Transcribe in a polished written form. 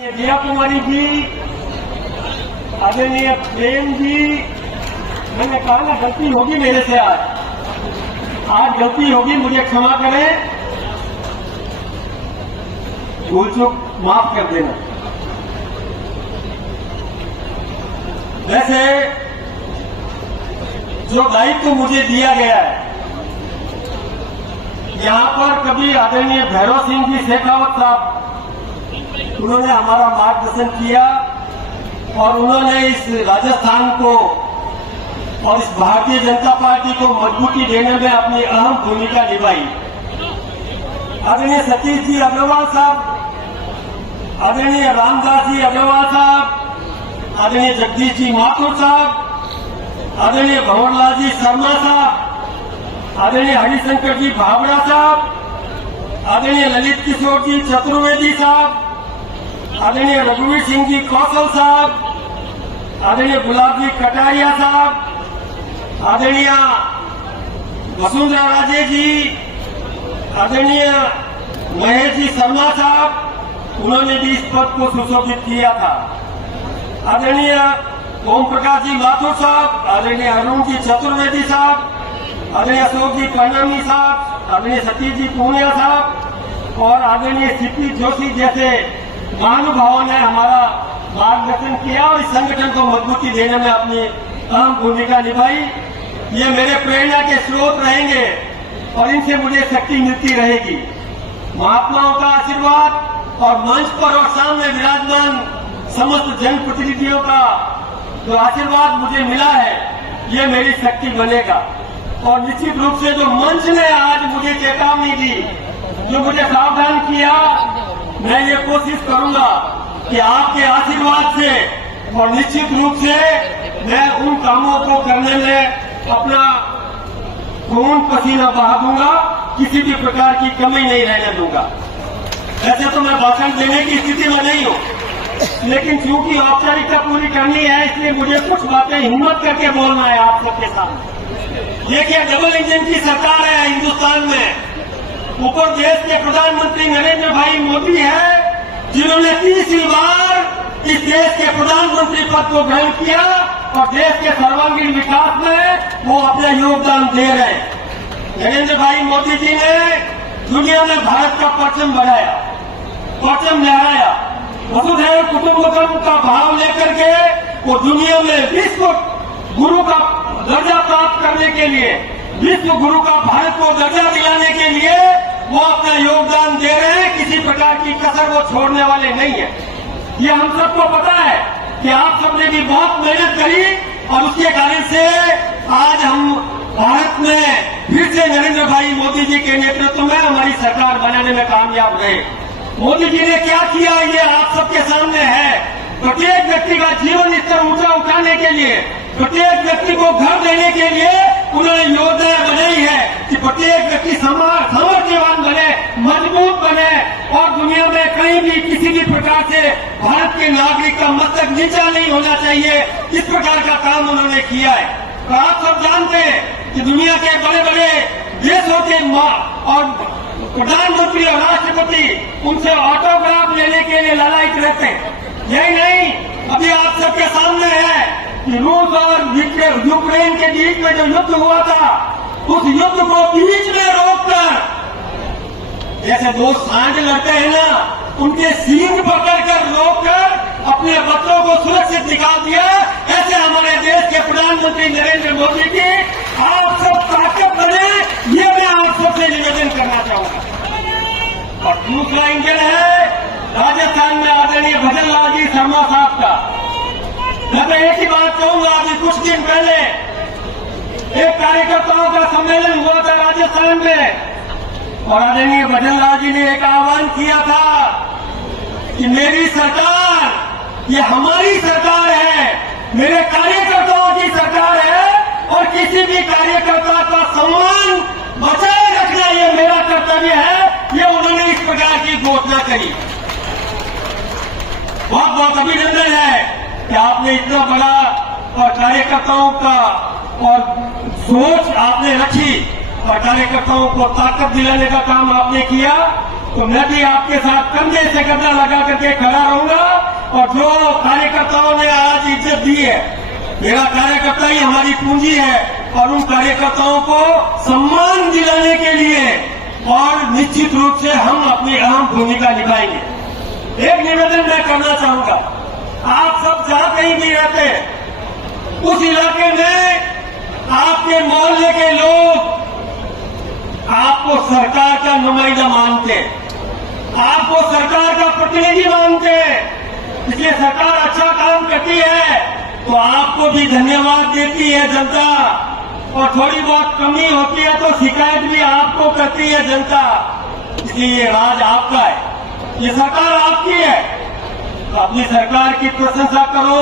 दिया कुमारी जी, आदरणीय प्रेम जी, मैंने कहा ना गलती होगी मेरे से, आज गलती होगी, मुझे क्षमा करें, भूल चूक माफ कर देना। वैसे जो दायित्व मुझे दिया गया है, यहां पर कभी आदरणीय भैरव सिंह जी शेखावत साहब, उन्होंने हमारा मार्गदर्शन किया और उन्होंने इस राजस्थान को और इस भारतीय जनता पार्टी को मजबूती देने में अपनी अहम भूमिका निभाई। आदरणीय सतीश जी अग्रवाल साहब, आदरणीय रामदास जी अग्रवाल साहब, आदरणीय जगदीश जी माथुर साहब, आदरणीय भंवरलाल जी शर्मा साहब, आदरणीय हरिशंकर जी भावड़ा साहब, आदरणीय ललित किशोर जी चतुर्वेदी साहब, आदरणीय रघुवीर सिंह जी कौशल साहब, आदरणीय गुलाब जी कटारिया साहब, आदरणीय वसुंधरा राजे जी, आदरणीय महेश जी शर्मा साहब, उन्होंने भी इस पद को सुशोभित किया था। आदरणीय ओम प्रकाश जी माथुर साहब, आदरणीय अरुण जी चतुर्वेदी साहब, आदरणीय अशोक जी कर्णामी साहब, आदरणीय सतीश जी पूनिया साहब और आदरणीय सीपी जोशी जैसे महानुभावों ने हमारा मार्गदर्शन किया और इस संगठन को मजबूती देने में अपनी अहम भूमिका निभाई। ये मेरे प्रेरणा के स्रोत रहेंगे और इनसे मुझे शक्ति मिलती रहेगी। महात्माओं का आशीर्वाद और मंच पर और सामने विराजमान समस्त जनप्रतिनिधियों का जो आशीर्वाद मुझे मिला है, ये मेरी शक्ति बनेगा। और निश्चित रूप से जो मंच ने आज मुझे चेतावनी दी, जो मुझे सावधान किया, मैं ये कोशिश करूंगा कि आपके आशीर्वाद से और निश्चित रूप से मैं उन कामों को करने में अपना खून पसीना बहा दूंगा, किसी भी प्रकार की कमी नहीं रहने दूंगा। वैसे तो मैं भाषण देने की स्थिति में नहीं हूं, लेकिन क्योंकि औपचारिकता पूरी करनी है, इसलिए मुझे कुछ बातें हिम्मत करके बोलना है आप सबके सामने। देखिए, डबल इंजन की सरकार है हिंदुस्तान में। ऊपर देश के प्रधानमंत्री नरेंद्र भाई मोदी है, जिन्होंने 30 बार इस देश के प्रधानमंत्री पद को ग्रहण किया और देश के सर्वांगीण विकास में वो अपना योगदान दे रहे हैं। नरेंद्र भाई मोदी जी ने दुनिया में भारत का परचम बढ़ाया, परचम लहराया, वसुधैव कुटुंबकम का भाव लेकर के वो दुनिया में विश्व गुरु का दर्जा प्राप्त करने के लिए, विश्व गुरु का भारत को दर्जा दिलाने के लिए वो अपना योगदान दे रहे हैं। किसी प्रकार की कसर वो छोड़ने वाले नहीं है। ये हम सबको पता है कि आप सबने भी बहुत मेहनत करी और उसके कारण से आज हम भारत में फिर से नरेंद्र भाई मोदी जी के नेतृत्व में हमारी सरकार बनाने में कामयाब रहे। मोदी जी ने क्या किया, ये आप सबके सामने है। प्रत्येक व्यक्ति का जीवन स्तर ऊंचा उठाने के लिए, प्रत्येक व्यक्ति को घर देने के लिए उन्होंने योजनाएं बनाई है कि प्रत्येक व्यक्ति सामर्थ्यवान बने, मजबूत बने और दुनिया में कहीं भी किसी भी प्रकार से भारत के नागरिक का मस्तक नीचा नहीं होना चाहिए। इस प्रकार का काम उन्होंने किया है। तो आप सब जानते हैं कि दुनिया के बड़े बड़े देशों के और प्रधानमंत्री और राष्ट्रपति उनसे ऑटोग्राफ लेने के लिए लालायित रहते हैं। यही नहीं, अभी आप सबके सामने है कि रूस और यूक्रेन के बीच में जो युद्ध हुआ था, उस युद्ध को बीच में रोककर, जैसे दो सांड लड़ते हैं ना, उनके सींग पकड़कर रोककर अपने बच्चों को सुरक्षित निकाल दिया। ऐसे हमारे देश के प्रधानमंत्री नरेंद्र मोदी की आप सब ताकत बने, ये मैं आप सबसे निवेदन करना चाहूंगा। और दूसरा इंजन है राजस्थान में आदरणीय भजनलाल जी शर्मा साहब का। मैं तो एक ही बात कहूंगा, अभी कुछ दिन पहले एक कार्यकर्ताओं का सम्मेलन हुआ था राजस्थान में और आदरणीय भजनलाल जी ने एक आह्वान किया था कि मेरी सरकार, ये हमारी सरकार है, मेरे कार्यकर्ताओं की सरकार है और किसी भी कार्यकर्ता का सम्मान बचाए रखना ये मेरा कर्तव्य है। ये उन्होंने इस प्रकार की घोषणा करी। बहुत बहुत अभिनंदन है कि आपने इतना बड़ा और कार्यकर्ताओं का और सोच आपने रखी और कार्यकर्ताओं को ताकत दिलाने का काम आपने किया। तो मैं भी आपके साथ कंधे से कंधा लगा करके खड़ा रहूंगा और जो कार्यकर्ताओं ने आज इज्जत दी है, मेरा कार्यकर्ता ही हमारी पूंजी है, और उन कार्यकर्ताओं को सम्मान दिलाने के लिए और निश्चित रूप से हम अपनी अहम भूमिका निभाएंगे। एक निवेदन मैं करना चाहूंगा, आप सब जहां कहीं भी रहते हैं, उस इलाके में आपके मोहल्ले के लोग आपको सरकार का नुमाइंदा मानते हैं, आपको सरकार का प्रतिनिधि मानते हैं, इसलिए सरकार अच्छा काम करती है तो आपको भी धन्यवाद देती है जनता, और थोड़ी बहुत कमी होती है तो शिकायत भी आपको करती है जनता। इसलिए ये राज आपका है, ये सरकार आपकी है, तो अपनी सरकार की प्रशंसा करो,